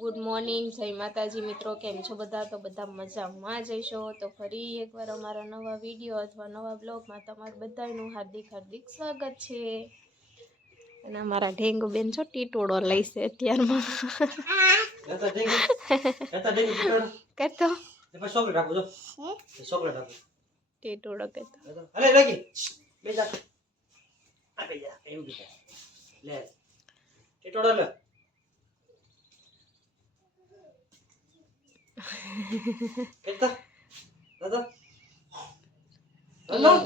Good morning જય માતાજી. મિત્રો કેમ છો બધા? તો બધા મજામાં જઈશો તો ફરી એકવાર અમારા નવા વીડિયો અથવા નવા બ્લોગમાં તમારું બધાનું હાર્દિક હાર્દિક સ્વાગત છે. અને અમારા ઢેંગુ બેન છો ટીટોળો લઈશે અત્યારમાં. કરતો. ટીટોળો કરતો. લે.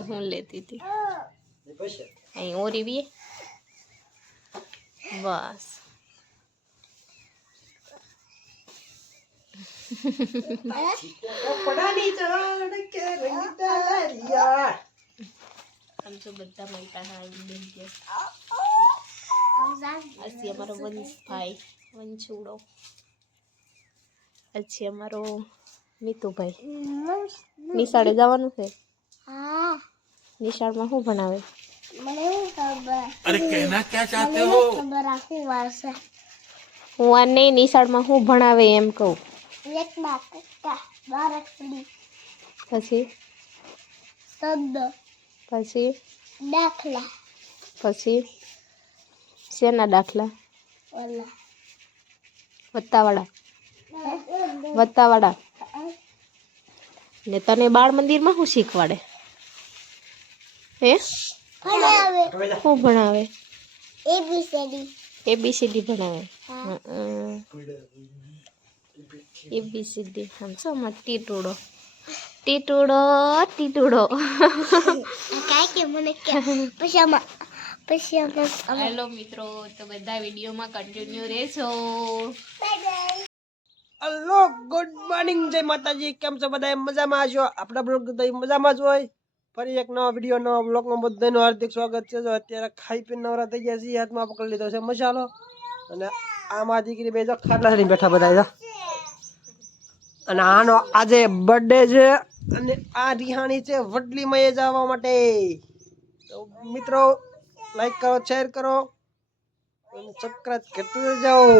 હું લેતી હતી એ પૈસા અહીં ઓરી વીએ બસ કપડાની ચડ કે રંગીતા રિયા આમ તો બધા મારી પાસે આવી બેન ગયા આસી અમારો વંશભાઈ વંશુડો આજે અમારો નીતુભાઈ નિશાળે જવાનું છે? હા. નિશાળમાં શું ભણાવે? મને ખબર? અરે કહેના ક્યાં ચાહતે હો? ખબર આખી વાત છે? હું આને નિશાળમાં શું ભણાવે એમ કહું. એક બાકકા બારકડી પછી? શબ્દ. પછી? દાખલા. પછી? શેના દાખલા? ઓલા. વત્તાવાળા. વત્તાવાળા. ને તને બાળ મંદિરમાં શું શીખવાડે. હે? શું ભણાવે? એબીસીડી એબીસીડી ભણાવે. એબીસીડી સમજોમાં ટીટુડો ટીટોડો ટીટુડો કાંઈ કે મને કે. પછી આમાં પછી અમે હેલો મિત્રો તો બધા વિડીયોમાં કન્ટિન્યુ રહેજો હલો ગુડ મોર્નિંગ જય માતાજી. કેમ છો બધા મજામાં છો? આપણા બ્લોગ તો મજામાં જ હોય. ફરી એક નવા વીડિયો નવા બ્લોગમાં બધાનું હાર્દિક સ્વાગત છે. જો અત્યારે ખાઈ પીને નવરા થઈ ગયા છીએ, હાથમાં પકડી લીધો છે મસાલો. અને આમાં દીકરી બે જો ખાટલા લઈને બેઠા બધા અને આનો આજે બર્થડે છે અને આ રિહાણી છે વડલીમાં જવા માટે. તો મિત્રો લાઈક કરો શેર કરો. અને સબસ્ક્રાઇબ કેટલું જાઓ.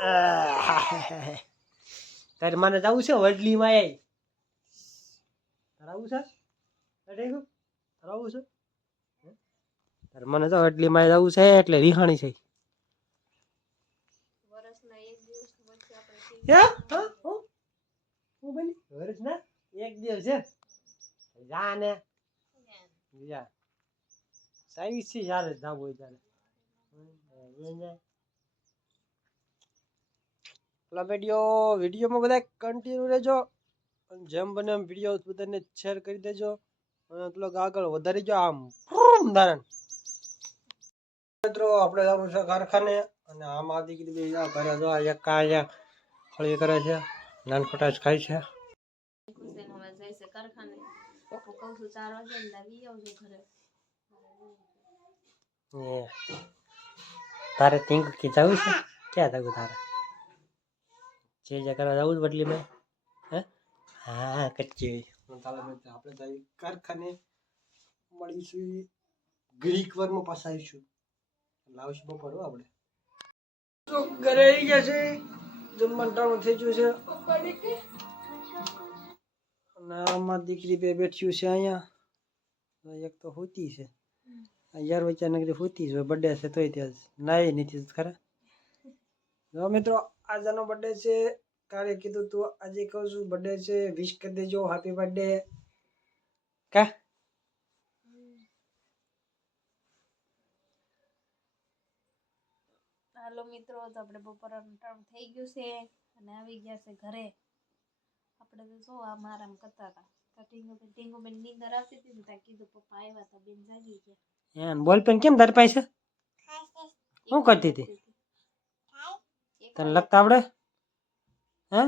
તારે મને જવું છે વડલીમાં એ તારે આવું છે? તારે આવું? છે? તારે મને તો વડલીમાં જવું છે એટલે રિહાણી છે. એક દિવસ છે જા ને. જા. સાવી છે જ્યારે જવું હોય ત્યારે પેલા વીડિયો વિડીયોમાં બધા કન્ટિન્યુ રહેજો. અને જેમ બને એમ વીડિયો બધાને શેર કરી દેજો. અને થોડોક આગળ વધારી જો આમ ધારણ. મિત્રો, આપણે જવાનું છે કારખાને. અને આમ આ દીકરી બીજા ઘરે જો એક કાંઈ ખળી કરે છે. નાનખોટા જ ખાય છે. આવી. તારે તિંક કે છે? ક્યાં જવું તારે? જે જગ્યા જવું જ બદલી મેં હે? હા કચ્ચી આપણે જઈ કારખાને મળીશું ગ્રીક વારમાં પસાવીશું લાવશું બપોર હો આપણે. તો ઘરે આવી ગયા છે. જમવાનું ટાણું થઈ ગયું છે. અને આમાં દીકરી બે બેઠ્યું છે અહીંયા. એક તો હોતી છે. યાર વચ્ચે નગરી હોતી છે બર્થડે છે તોય ત્યાં નાય નથી ખરા. જો મિત્રો આજનો બર્થડે છે કાલે કીધું તું આજે કહું છું બર્થડે છે વિશ કરી દેજો હેપી બર્થડે કા હાલો મિત્રો તો આપણે બપોરનું ટાણું થઈ ગયું છે અને આવી ગયા છે ઘરે. આપણે તો શું આમ આરામ કરતા હતા. તો ટીંગુ બેન ટીંગુ બેન નીંદર આવતી હતી ને ત્યાં કીધું પપ્પા આવ્યા હતા બેન જાગી ગયા. એમ બોલ પેન કેમ તારી પાસે શું કરતી હતી? તને લખતા આવડે? હે?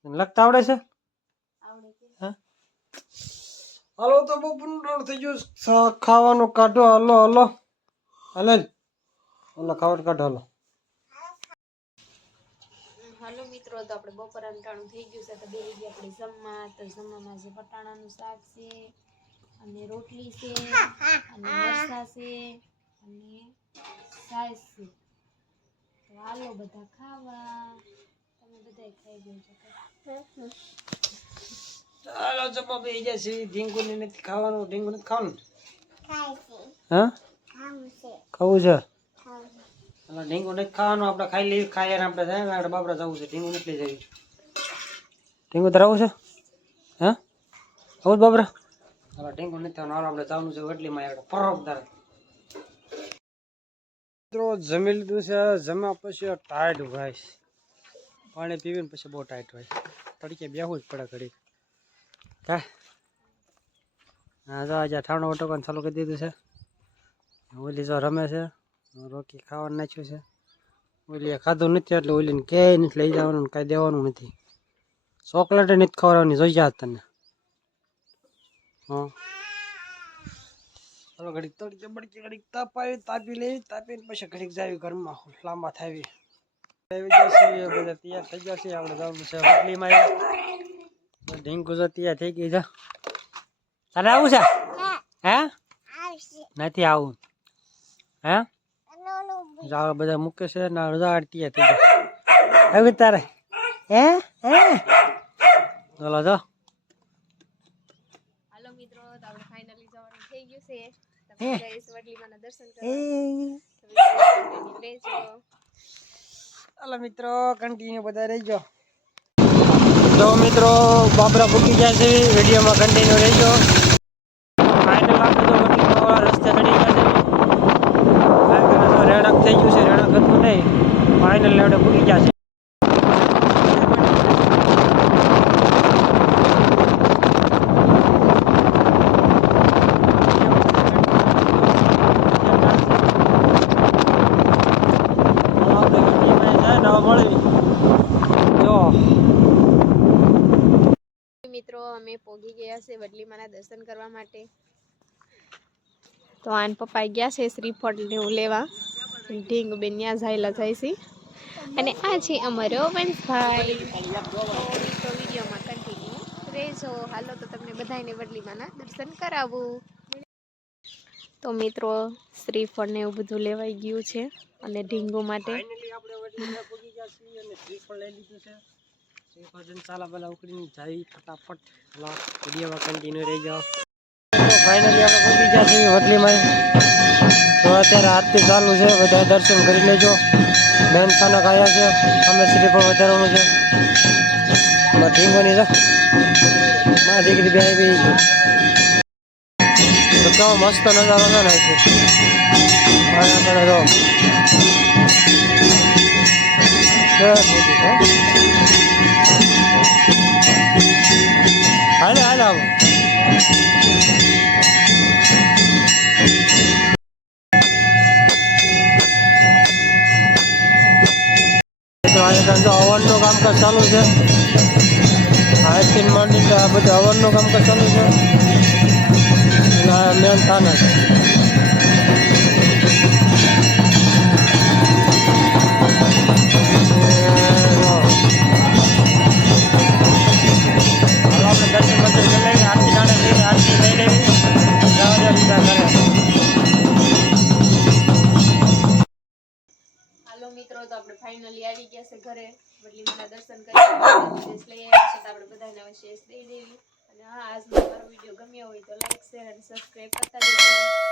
તને લખતા આવડે છે? હાલો તો બપોરનું ટાણું થઈ ગયું. ખાવાનું કાઢો. Hello hello. Hello hello. ખાવાનું કાઢો હલો. હાલો મિત્રો તો આપણે બપોર અંટાણું થઈ ગયું છે તો બે ગયા આપણે જમવા. તો જમવામાં જે વટાણાનું શાક છે અને રોટલી છે અને મરસા છે અને સાસ છે. હાલો બધા ખાવા. તમે બધા ખાઈ ગયો ચાલો જમવા બેસી જાય છે ઢીંગુ ને નથી ખાવાનું ઢીંગુ નથી ખાવાનું? હા? ખાવું છે. છે? છે. એટલે ઢીંગુ નથી ખાવાનું આપણે ખાઈ લઈએ ખાઈએ આપણે જાય ને આપણે બાબરા જવું છે. ઢીંગુ નથી લઈ જવી ઢીંગુ ધરાવું આવું છે? હા? આવું જ બાબરા હવે ઢીંગુ નથી થવાનું. હાલો આપણે જવાનું છે વડલીમાં. આપણે પરબ તારે મિત્રો, જમી લીધું છે. જમ્યા પછી ટાઈટ હોય પાણી પીવીને પછી બહુ ટાઈટ હોય તડકે બેહવું જ પડે ઘડી કા હા, જો, આજે વટોકાને ચાલુ કરી દીધું છે. ઓલી જો રમે છે. રોકી ખાવાનું નાખ્યું છે. ઓલીએ ખાધું નથી, એટલે ઓલીને ક્યાંય નથી લઈ જવાનું કાંઈ દેવાનું નથી. ચોકલેટ નથી ખવડાવવાની, જોઈ જા તને હા. ચાલો ઘડીક તડકે બડકે ઘડીક તાપ આવી, તાપી લઈ તાપીને પછી ઘડીક જાવી ઘરમાં લાંબા થાવી. જશે બધા તૈયાર થઈ ગયા છે ઢીંકુ જો તૈયાર થઈ ગઈ છે. તારે આવું છે? હે? નથી આવું. હે? નોનું બધા મૂકે છે ના રજા આડતી થઈ જાય હવે તારે? હે? હે? છે. ચાલો મિત્રો કન્ટિન્યુ બધા રહેજો. જો મિત્રો બાબરા ભૂકી ગયા છે વિડીયોમાં કન્ટિન્યુ રહેજો. ફાઇનલ આપણે તો રસ્તે ચડી ગયા છે. રેડક થઈ ગયું છે રેડક હતું નહીં. ફાઇનલ લેવડે ભૂકી ગયા છે જો મિત્રો અમે પોગી ગયા દર્શન કરવા માટે. તો આન પપ્પા ગયા છે શ્રીફળ એવું લેવા. ઢીંગ બેન ત્યાં જાયેલા જાય છે. અને આ છે અમારો વંશભાઈ. તો વિડીયોમાં કન્ટિન્યુ રહેજો. હાલો તો તમને બધાને વડલીમાંના દર્શન કરાવું. તો મિત્રો, શ્રીફળ ને એવું બધું લેવાઈ ગયું છે અને ઢીંગુ માટે. છે. જઈને ચાલા બાલા ઉકળીને જાય ફટાફટ. વિડીયોમાં કન્ટિન્યુ રહી જાઓ. ફાઇનલી આપણે પહોંચી ગયા છીએ વડલીમાં. તો અત્યારે આરતી ચાલુ છે. બધા દર્શન કરી લેજો. બેન સ્થાનક આવ્યા છે. અમે શ્રીફળ વધારવાનું છે. મારા ઢીંગોની તો. મારા દીકરી બે આવી ગઈ તો કેવો મસ્ત નજારો ના ને છે આપણે મોટી છે હાલે હાલે, આવો. હવનનું કામકાજ ચાલુ છે. આજથી માંડી આ બધું હવનનું કામકાજ ચાલુ છે. મેન થાના છે. ઘરે વડલીમાના દર્શન કરી લઈ આવ્યા તો આપણે બધાને હવે શેષ દઈ દેવી. અને હા, આજનો મારો વીડિયો ગમ્યો હોય તો લાઈક શેર અને સબસ્ક્રાઈબ કરતા જજો.